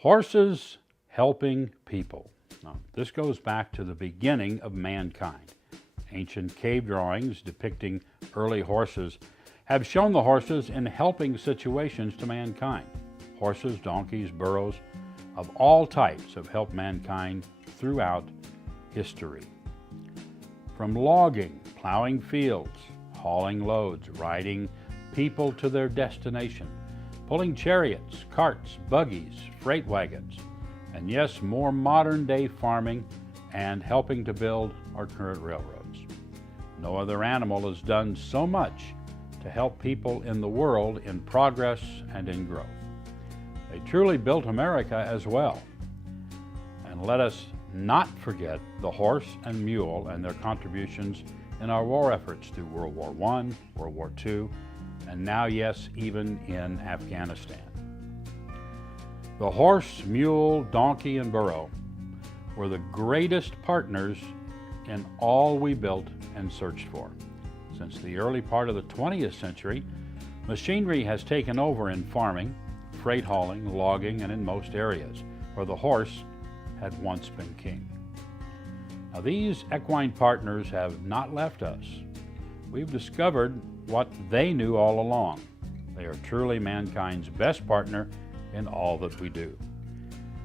Horses helping people. Now, this goes back to the beginning of mankind. Ancient cave drawings depicting early horses have shown the horses in helping situations to mankind. Horses, donkeys, burros of all types have helped mankind throughout history. From logging, plowing fields, hauling loads, riding people to their destination, pulling chariots, carts, buggies, freight wagons, and yes, more modern-day farming and helping to build our current railroads. No other animal has done so much to help people in the world in progress and in growth. They truly built America as well. And let us not forget the horse and mule and their contributions in our war efforts through World War I, World War II, and now, yes, even in Afghanistan. The horse, mule, donkey, and burro were the greatest partners in all we built and searched for. Since the early part of the 20th century, machinery has taken over in farming, freight hauling, logging, and in most areas where the horse had once been king. Now, these equine partners have not left us. We've discovered what they knew all along. They are truly mankind's best partner in all that we do.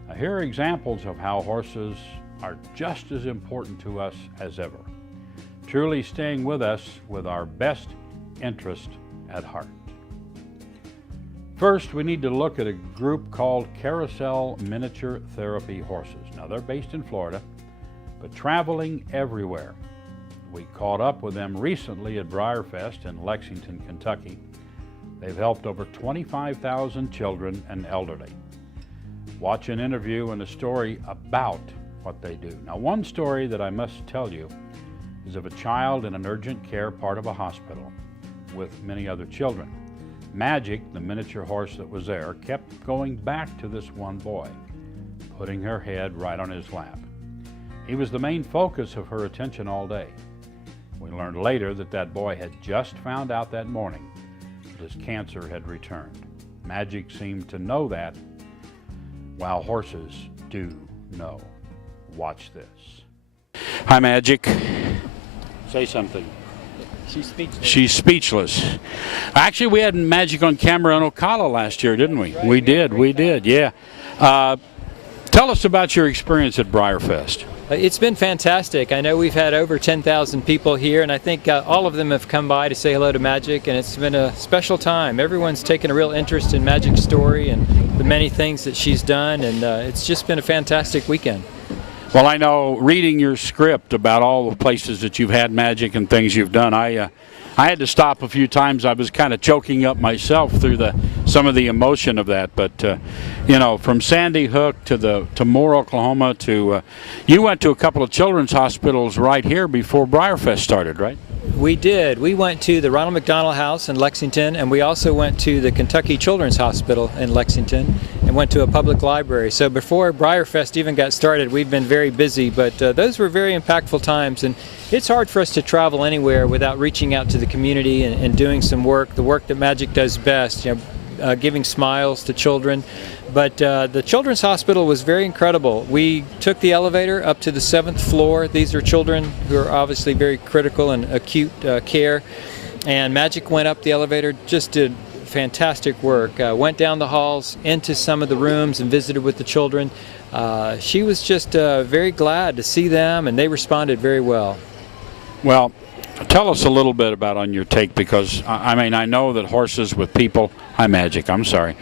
Now, here are examples of how horses are just as important to us as ever, truly staying with us with our best interest at heart. First, we need to look at a group called Carousel Miniature Therapy Horses. Now, they're based in Florida, but traveling everywhere. We caught up with them recently at BreyerFest in Lexington, Kentucky. They've helped over 25,000 children and elderly. Watch an interview and a story about what they do. Now, one story that I must tell you is of a child in an urgent care part of a hospital with many other children. Magic, the miniature horse that was there, kept going back to this one boy, putting her head right on his lap. He was the main focus of her attention all day. We learned later that that boy had just found out that morning that his cancer had returned. Magic seemed to know that, while horses do know. Watch this. Hi, Magic. Say something. She's speechless. She's speechless. Actually, we had Magic on camera in Ocala last year, didn't we? We did, yeah. Tell us about your experience at BreyerFest. It's been fantastic. I know we've had over 10,000 people here, and I think all of them have come by to say hello to Magic, and it's been a special time. Everyone's taken a real interest in Magic's story and the many things that she's done, and it's just been a fantastic weekend. Well, I know reading your script about all the places that you've had Magic and things you've done, I had to stop a few times. I was kind of choking up myself through some of the emotion of that. But you know, from Sandy Hook to Moore, Oklahoma, to you went to a couple of children's hospitals right here before BreyerFest started, right? We did. We went to the Ronald McDonald House in Lexington, and we also went to the Kentucky Children's Hospital in Lexington and went to a public library. So before BreyerFest even got started, we've been very busy, but those were very impactful times, and it's hard for us to travel anywhere without reaching out to the community and doing some work, the work that Magic does best, you know, giving smiles to children. But the Children's Hospital was very incredible. We took the elevator up to the 7th floor. These are children who are obviously very critical and acute care. And Magic went up the elevator, just did fantastic work. Went down the halls into some of the rooms and visited with the children. She was just very glad to see them, and they responded very well. Well, tell us a little bit about on your take, because I mean, I know that horses with people, hi Magic, I'm sorry.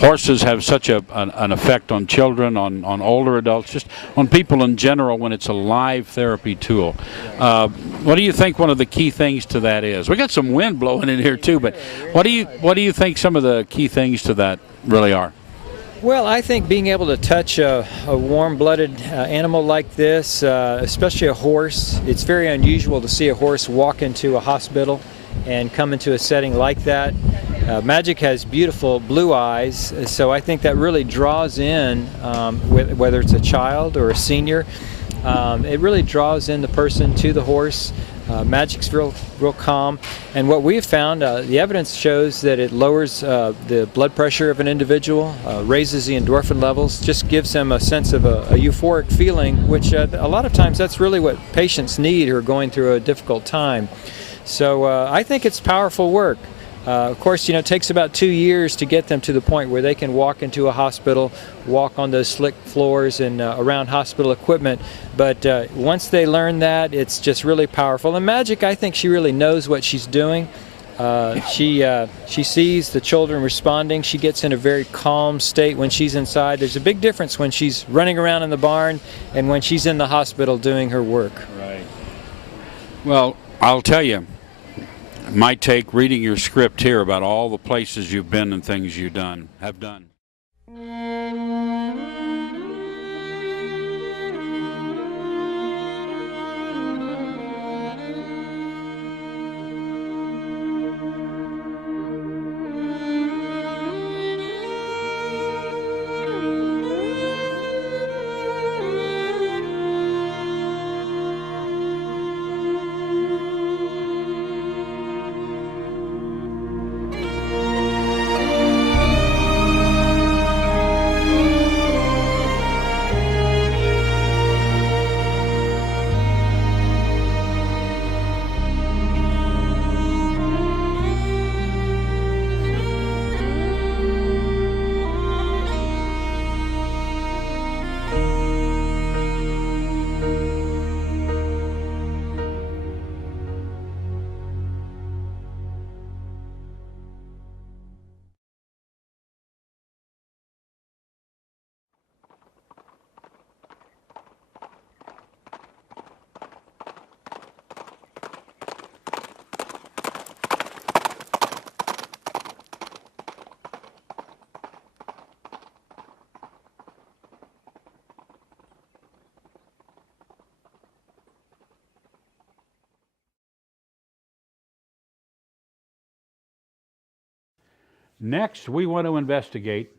Horses have such an effect on children, on older adults, just on people in general when it's a live therapy tool. What do you think one of the key things to that is? We got some wind blowing in here too, but what do you think some of the key things to that really are? Well, I think being able to touch a warm-blooded animal like this, especially a horse, it's very unusual to see a horse walk into a hospital and come into a setting like that. Magic has beautiful blue eyes, so I think that really draws in, whether it's a child or a senior, it really draws in the person to the horse. Magic's real calm, and what we've found, the evidence shows that it lowers the blood pressure of an individual, raises the endorphin levels, just gives them a sense of a euphoric feeling, which a lot of times that's really what patients need who are going through a difficult time. So I think it's powerful work. Of course, it takes about 2 years to get them to the point where they can walk into a hospital, walk on those slick floors and around hospital equipment. But once they learn that, it's just really powerful. And Magic, I think she really knows what she's doing. She sees the children responding. She gets in a very calm state when she's inside. There's a big difference when she's running around in the barn and when she's in the hospital doing her work. Right. Well, I'll tell you, it might take reading your script here about all the places you've been and things you've done, have done. Next, we want to investigate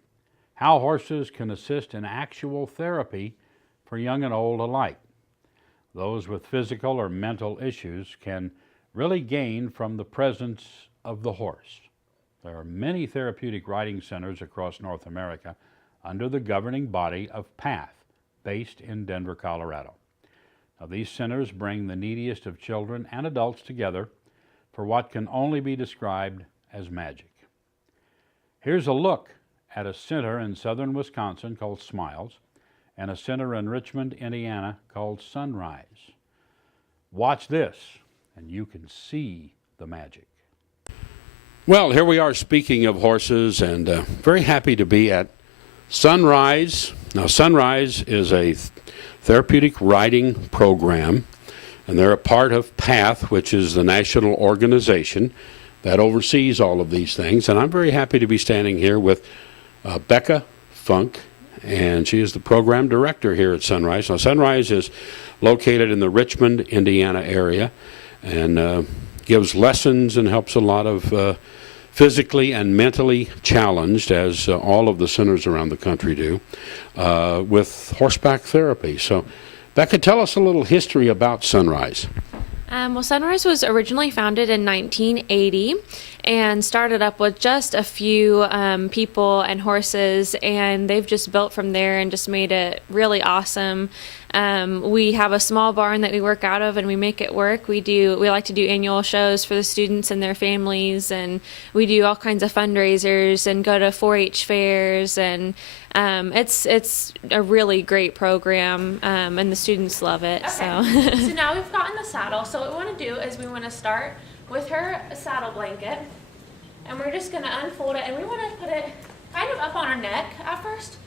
how horses can assist in actual therapy for young and old alike. Those with physical or mental issues can really gain from the presence of the horse. There are many therapeutic riding centers across North America under the governing body of PATH, based in Denver, Colorado. Now, these centers bring the neediest of children and adults together for what can only be described as magic. Here's a look at a center in southern Wisconsin called Smiles and a center in Richmond, Indiana called Sunrise. Watch this and you can see the magic. Well, here we are speaking of horses, and very happy to be at Sunrise. Now, Sunrise is a therapeutic riding program, and they're a part of PATH, which is the national organization that oversees all of these things. And I'm very happy to be standing here with Becca Funk, and she is the program director here at Sunrise. Now, Sunrise is located in the Richmond, Indiana area, and gives lessons and helps a lot of physically and mentally challenged, as all of the centers around the country do, with horseback therapy. So, Becca, tell us a little history about Sunrise. Well, Sunrise was originally founded in 1980 and started up with just a few people and horses, and they've just built from there and just made it really awesome. We have a small barn that we work out of, and we make it work. We like to do annual shows for the students and their families, and we do all kinds of fundraisers and go to 4-H fairs, and it's a really great program, and the students love it. Okay. So now we've gotten the saddle. So what we want to do is we want to start with her saddle blanket, and we're just going to unfold it, and we want to put it kind of up on her neck at first,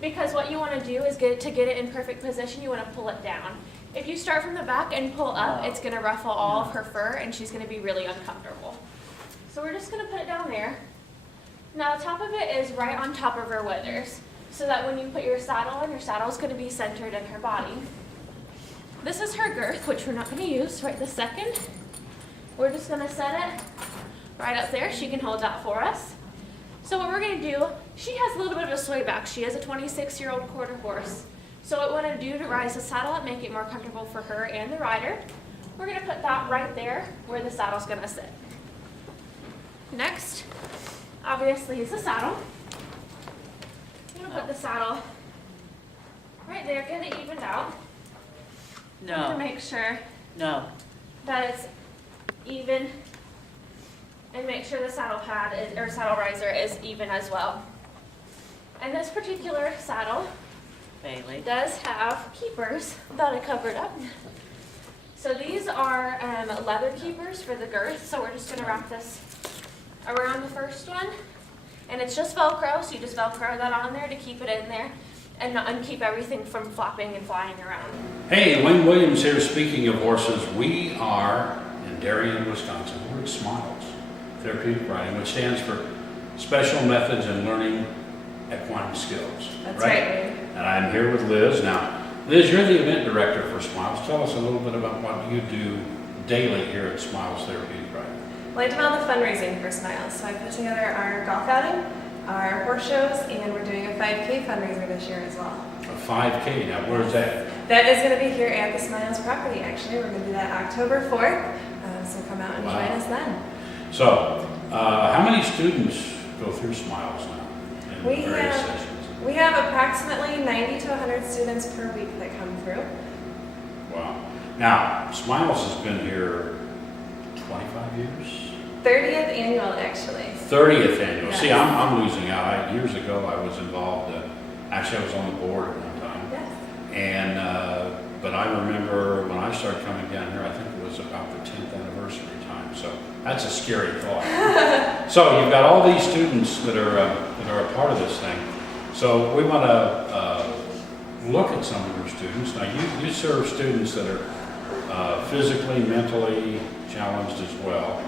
because what you want to do is get it in perfect position. You want to pull it down. If you start from the back and pull up, it's going to ruffle all of her fur, and she's going to be really uncomfortable. So we're just going to put it down there. Now the top of it is right on top of her withers, so that when you put your saddle on, your saddle is going to be centered in her body. This is her girth, which we're not going to use right this second. We're just going to set it right up there. She can hold that for us. So what we're going to do, she has a little bit of a sway back. She is a 26-year-old quarter horse. So what we want to do to rise the saddle up, make it more comfortable for her and the rider, we're gonna put that right there where the saddle's gonna sit. Next, obviously, is the saddle. I'm gonna put the saddle right there, get it evened out to No, make sure no. that it's even, and make sure the saddle pad is, or saddle riser is even as well. And this particular saddle Bailey. does have keepers that I covered up. So these are leather keepers for the girth. So we're just gonna wrap this around the first one. And it's just Velcro, so you just Velcro that on there to keep it in there and keep everything from flopping and flying around. Hey, Wayne Williams here. Speaking of horses, we are in Darien, Wisconsin. We're at Smiles Therapeutic Riding, which stands for Special Methods in Learning Equine Skills. That's right. And I'm here with Liz. Now, Liz, you're the event director for Smiles. Tell us a little bit about what you do daily here at Smiles Therapeutic Riding. Well, I do all the fundraising for Smiles. So I put together our golf outing, our horse shows, and we're doing a 5K fundraiser this year as well. A 5K. Now, where's that? That is going to be here at the Smiles property, actually. We're going to do that October 4th, so come out and Wow. join us then. So, how many students go through Smiles now in We various have- sessions? We have approximately 90 to 100 students per week that come through. Wow. Now, Smiles has been here 25 years? 30th annual, actually. 30th annual. See, Yes. I'm losing out. Years ago, I was involved, actually I was on the board at one time. Yes. And, but I remember when I started coming down here, I think it was about the 10th anniversary time. So that's a scary thought. So you've got all these students that are a part of this thing. So we want to look at some of your students. Now you serve students that are physically, mentally challenged as well.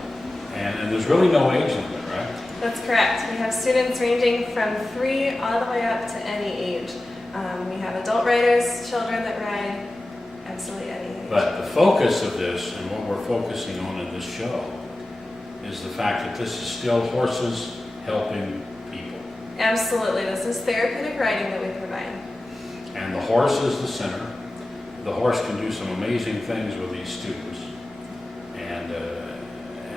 And there's really no age limit, right? That's correct. We have students ranging from 3 all the way up to any age. We have adult riders, children that ride, absolutely any age. But the focus of this and what we're focusing on in this show is the fact that this is still horses helping people. Absolutely. This is therapeutic riding that we provide. And the horse is the center. The horse can do some amazing things with these students.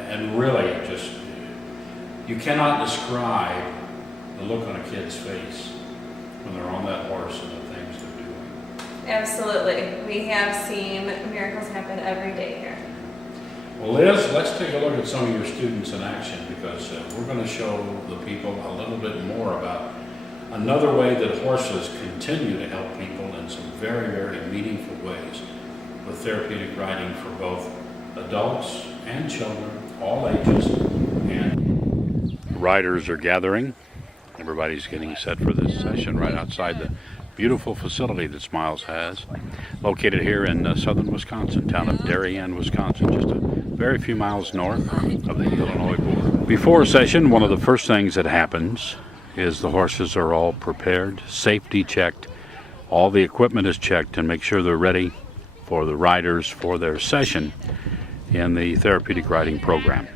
And really just, you cannot describe the look on a kid's face when they're on that horse and the things they're doing. Absolutely. We have seen miracles happen every day here. Well, Liz, let's take a look at some of your students in action because we're going to show the people a little bit more about another way that horses continue to help people in some very, very meaningful ways with therapeutic riding for both adults and children, all ages, and riders are gathering. Everybody's getting set for this session right outside the beautiful facility that Smiles has, located here in southern Wisconsin, town of Darien, Wisconsin, just a very few miles north of the Illinois border. Before a session, one of the first things that happens is the horses are all prepared, safety checked, all the equipment is checked, and make sure they're ready for the riders for their session in the therapeutic riding program.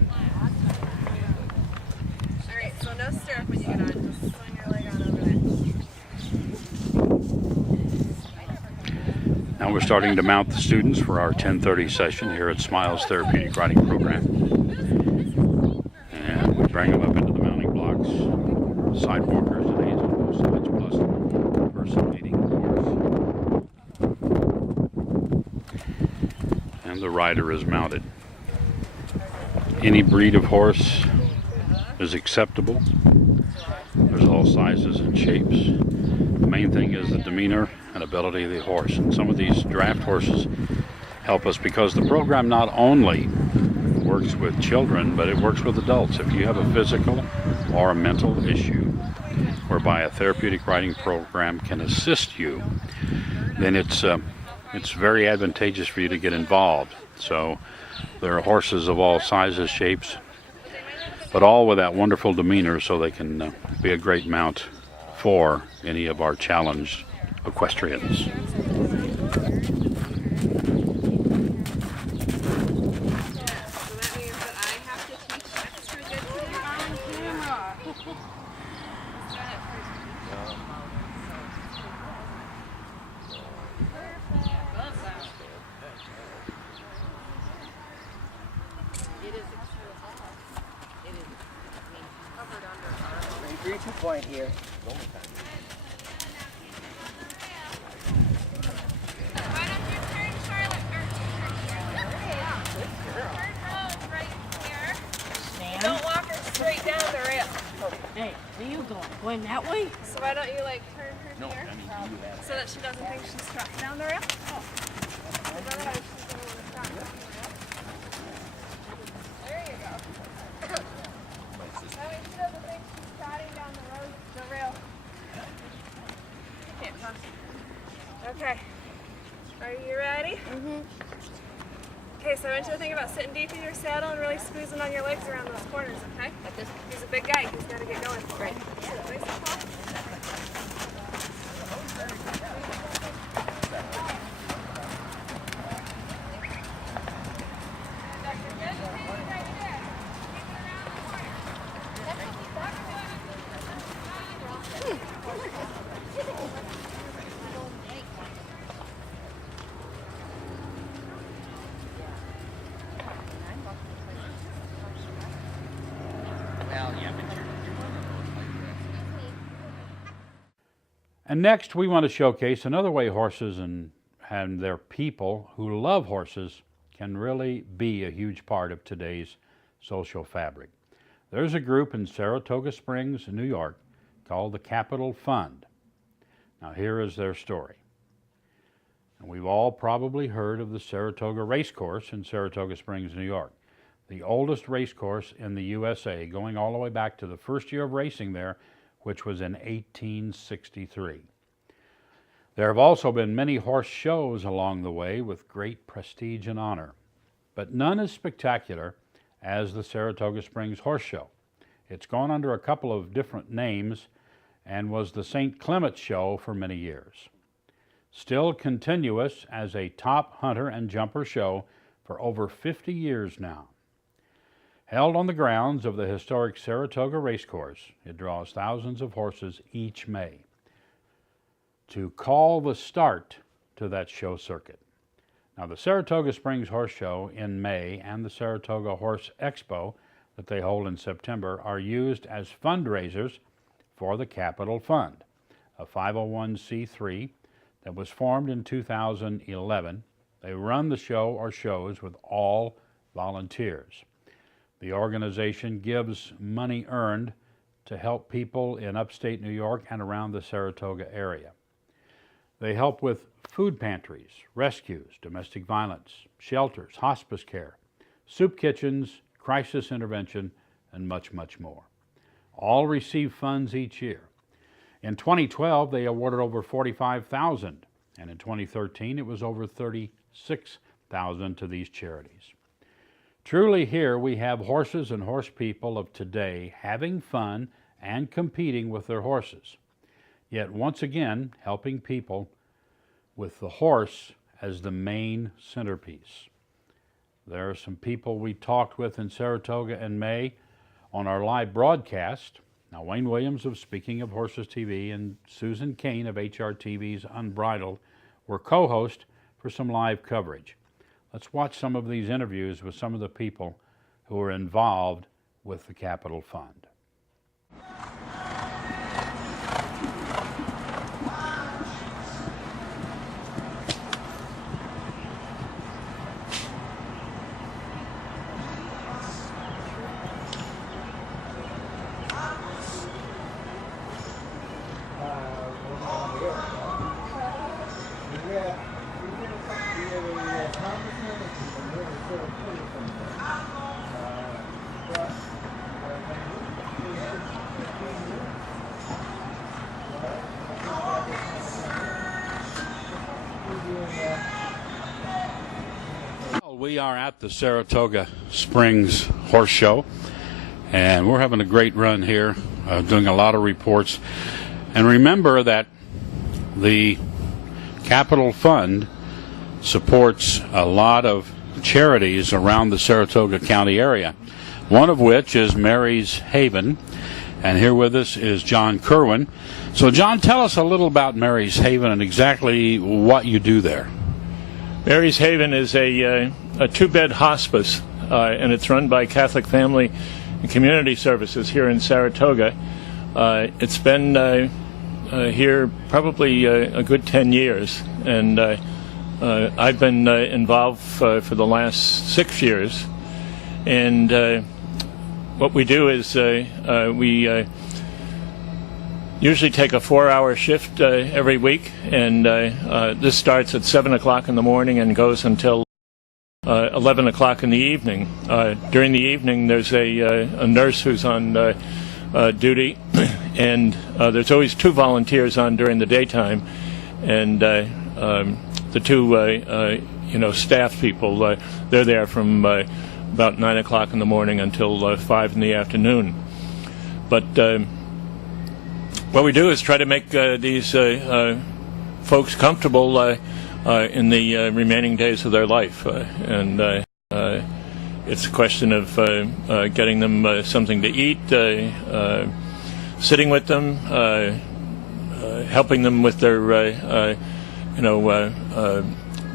All right, so no stirrup when you get on. Just swing your leg on over there. Now we're starting to mount the students for our 10:30 session here at Smiles Therapeutic Riding Program. And we bring them up into the mounting blocks, sidewalkers and aids on both sides, plus the person leading the horse. And the rider is mounted. Any breed of horse is acceptable. There's all sizes and shapes. The main thing is the demeanor and ability of the horse. And some of these draft horses help us because the program not only works with children, but it works with adults. If you have a physical or a mental issue whereby a therapeutic riding program can assist you, then it's very advantageous for you to get involved. So there are horses of all sizes, shapes, but all with that wonderful demeanor so they can be a great mount for any of our challenged equestrians. point here. Why don't you turn Charlotte? Turn Rose right here. Stand. Don't walk her straight down the rail. Hey, where you going? Going that way? So why don't you like turn her here so that she doesn't think she's strapped down the rail? Otherwise she's gonna want to strap down the rail. There you go. That way she doesn't think she's trotting down the rail. You can't toss. Okay. Are you ready? Okay, so I want you to think about sitting deep in your saddle and really squeezing on your legs around those corners, okay? Like this. He's a big guy. He's got to get going. Right. Sit nice and tall. And next, we want to showcase another way horses and their people who love horses can really be a huge part of today's social fabric. There's a group in Saratoga Springs, New York, called the Capital Fund. Now, here is their story. And we've all probably heard of the Saratoga Racecourse in Saratoga Springs, New York, the oldest racecourse in the USA, going all the way back to the first year of racing there, which was in 1863. There have also been many horse shows along the way with great prestige and honor, but none as spectacular as the Saratoga Springs Horse Show. It's gone under a couple of different names and was the St. Clements Show for many years. Still continuous as a top hunter and jumper show for over 50 years now. Held on the grounds of the historic Saratoga Racecourse, it draws thousands of horses each May. To call the start to that show circuit. Now, the Saratoga Springs Horse Show in May and the Saratoga Horse Expo that they hold in September are used as fundraisers for the Capital Fund, a 501c3 that was formed in 2011. They run the show or shows with all volunteers. The organization gives money earned to help people in upstate New York and around the Saratoga area. They help with food pantries, rescues, domestic violence, shelters, hospice care, soup kitchens, crisis intervention, and much, much more. All receive funds each year. In 2012, they awarded over $45,000, and in 2013, it was over $36,000 to these charities. Truly here we have horses and horse people of today having fun and competing with their horses, yet once again helping people with the horse as the main centerpiece. There are some people we talked with in Saratoga in May on our live broadcast. Now, Wayne Williams of Speaking of Horses TV and Susan Kane of HRTV's Unbridled were co-hosts for some live coverage. Let's watch some of these interviews with some of the people who are involved with the Capital Fund. We are at the Saratoga Springs Horse Show, and we're having a great run here, doing a lot of reports. And remember that the Capital Fund supports a lot of charities around the Saratoga County area, one of which is Mary's Haven. And here with us is John Kerwin. So, John, tell us a little about Mary's Haven and exactly what you do there. Mary's Haven is a two-bed hospice, and it's run by Catholic Family and Community Services here in Saratoga. It's been here probably a good 10 years, and I've been involved for the last 6 years. And what we do is we usually take a 4-hour shift every week, and this starts at 7 o'clock in the morning and goes until 11 o'clock in the evening. During the evening, there's a nurse who's on duty, and there's always 2 volunteers on during the daytime, and the 2 staff people, they're there from about 9 o'clock in the morning until 5 in the afternoon. But what we do is try to make these folks comfortable in the remaining days of their life, and it's a question of getting them something to eat, sitting with them, helping them with their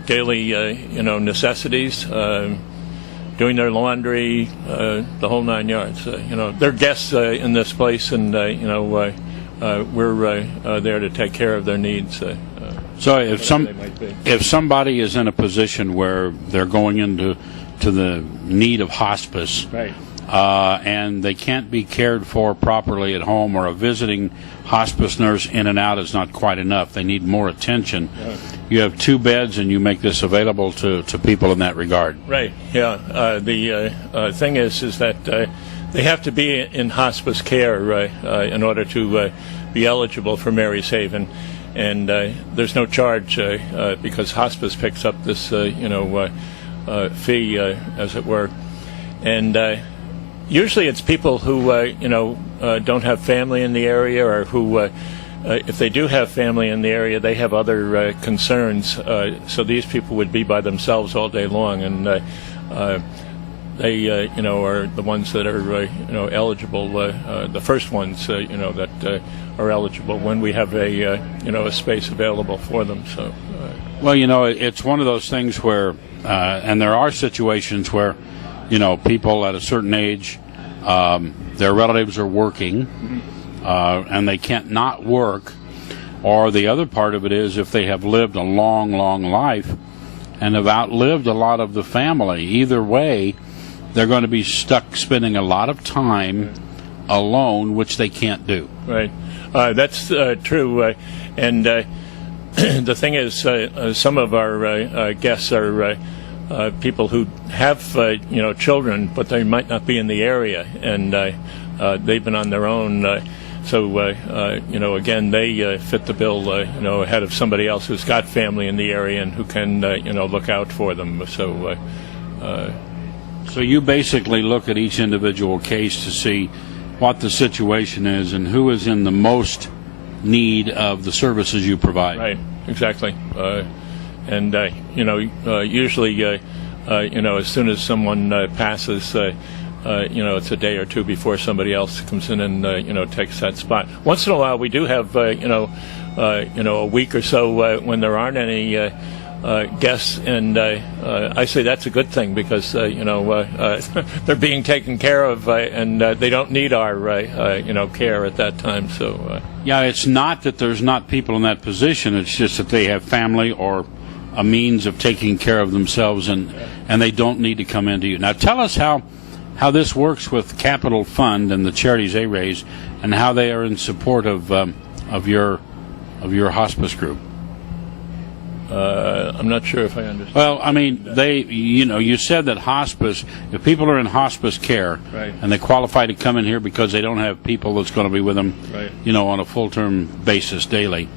daily necessities, doing their laundry, the whole 9 yards. They're guests in this place, and we're there to take care of their needs. So if somebody is in a position where they're going into the need of hospice, Right. And they can't be cared for properly at home, or a visiting hospice nurse in and out is not quite enough, they need more attention. You have 2 beds, and you make this available to people in that regard. Right. Yeah. The thing is that they have to be in hospice care in order to be eligible for Mary's Haven, and there's no charge because hospice picks up this fee, as it were, and usually it's people who don't have family in the area, or who if they do have family in the area, they have other concerns. So these people would be by themselves all day long, and they are the ones that are eligible, the first ones that are eligible when we have a space available for them. So Well, it's one of those things where, and there are situations where, people at a certain age, their relatives are working, and they can't not work. Or the other part of it is, if they have lived a long, long life and have outlived a lot of the family, either way, they're going to be stuck spending a lot of time alone, which they can't do. Right. That's true. And the thing is, some of our guests are people who have children, but they might not be in the area, and they've been on their own. So again, they fit the bill ahead of somebody else who's got family in the area and who can look out for them. So you basically look at each individual case to see what the situation is and who is in the most need of the services you provide. Right, exactly. And usually, as soon as someone passes, it's a day or 2 before somebody else comes in and takes that spot. Once in a while, we do have a week or so when there aren't any guests, and I say that's a good thing, because they're being taken care of, and they don't need our care at that time. So yeah, it's not that there's not people in that position. It's just that they have family or a means of taking care of themselves, and they don't need to come into you. Now, tell us how this works with Capital Fund and the charities they raise, and how they are in support of your hospice group. I'm not sure if I understand. Well, I mean, you said that hospice, if people are in hospice care, Right. and they qualify to come in here because they don't have people that's going to be with them, Right. On a full-term basis daily,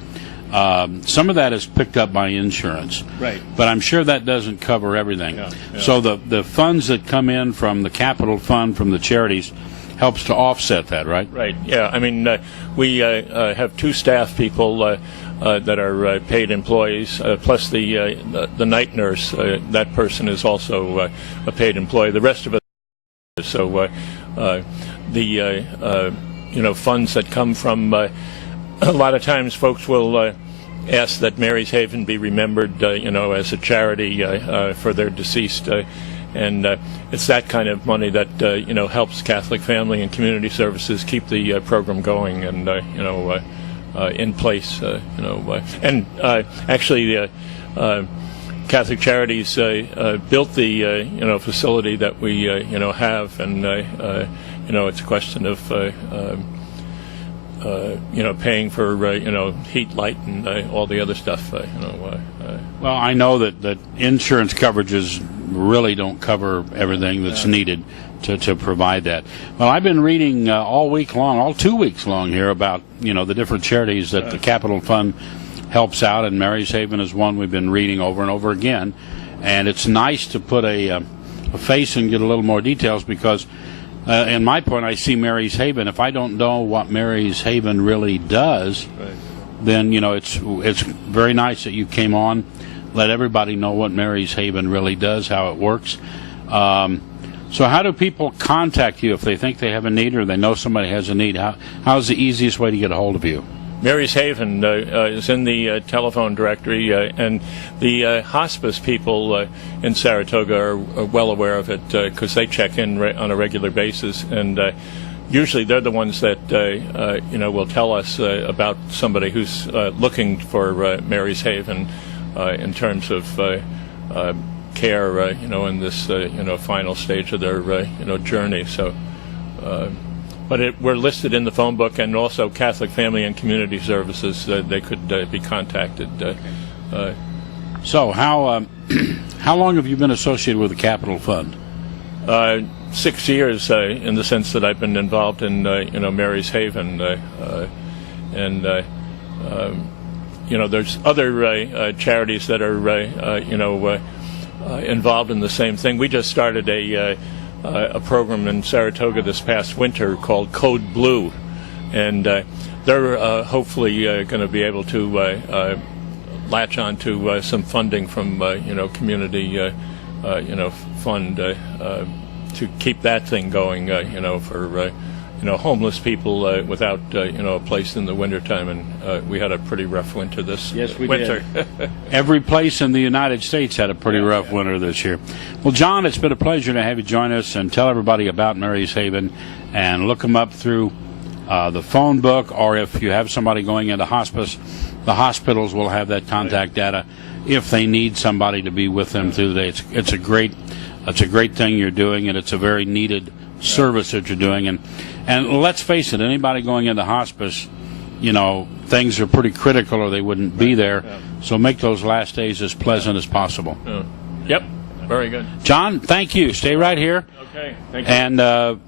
some of that is picked up by insurance. Right. But I'm sure that doesn't cover everything. Yeah. So the funds that come in from the Capital Fund, from the charities, helps to offset that, right? Right. Yeah. I mean, we have 2 staff people that are paid employees, plus the night nurse. That person is also a paid employee. The rest of us. So the funds that come from a lot of times, folks will ask that Mary's Haven be remembered, as a charity for their deceased. and it's that kind of money that helps Catholic Family and Community Services keep the program going and in place. And actually, Catholic Charities built the facility that we have, and it's a question of paying for heat, light, and all the other stuff. Well, I know that insurance coverages really don't cover everything that's needed to provide that. Well, I've been reading all week long, all 2 weeks long here about the different charities that the Capital Fund helps out, and Mary's Haven is one we've been reading over and over again. And it's nice to put a face and get a little more details because, in my point, I see Mary's Haven. If I don't know what Mary's Haven really does, then it's very nice that you came on, let everybody know what Mary's Haven really does, how it works. So how do people contact you if they think they have a need or they know somebody has a need? How's the easiest way to get a hold of you? Mary's Haven is in the telephone directory, and the hospice people in Saratoga are well aware of it because they check in on a regular basis, and usually they're the ones that will tell us about somebody who's looking for Mary's Haven in terms of care, in this final stage of their journey. So. But we're listed in the phone book, and also Catholic Family and Community Services. They could be contacted. So how long have you been associated with the Capital Fund? 6 years, in the sense that I've been involved in Mary's Haven, and there's other charities that are involved in the same thing. We just started a program in Saratoga this past winter called Code Blue, and they're hopefully going to be able to latch on to some funding from community fund to keep that thing going for homeless people without a place in the wintertime, and we had a pretty rough winter this winter. Every place in the United States had a pretty rough winter this year. Well, John, it's been a pleasure to have you join us and tell everybody about Mary's Haven, and look them up through the phone book, or if you have somebody going into hospice, the hospitals will have that contact data if they need somebody to be with them through the day. It's a great thing you're doing, and it's a very needed service that you're doing. And let's face it, anybody going into hospice, things are pretty critical or they wouldn't be there. So make those last days as pleasant as possible. Yep, very good. John, thank you. Stay right here. Okay, thank you. And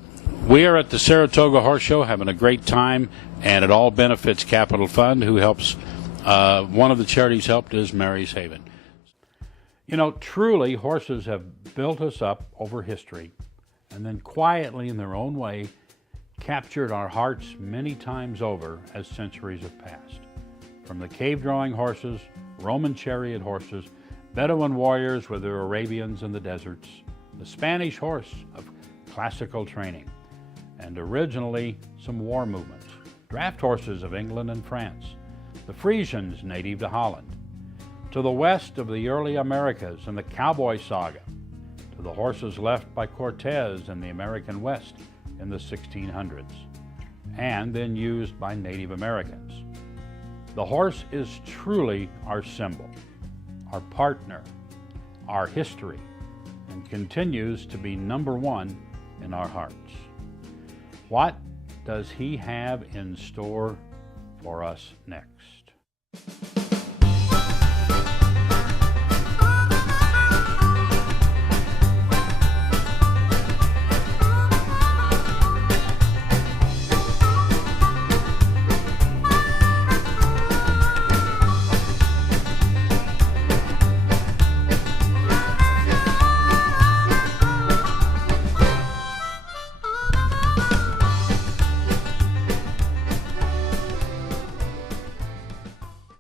we are at the Saratoga Horse Show having a great time, and it all benefits Capital Fund, who helps, one of the charities helped is Mary's Haven. Truly, horses have built us up over history, and then quietly in their own way captured our hearts many times over as centuries have passed. From the cave-drawing horses, Roman chariot horses, Bedouin warriors with their Arabians in the deserts, the Spanish horse of classical training, and originally some war movements, draft horses of England and France, the Frisians native to Holland, to the west of the early Americas and the cowboy saga, to the horses left by Cortez in the American West in the 1600s, and then used by Native Americans. The horse is truly our symbol, our partner, our history, and continues to be number one in our hearts. What does he have in store for us next?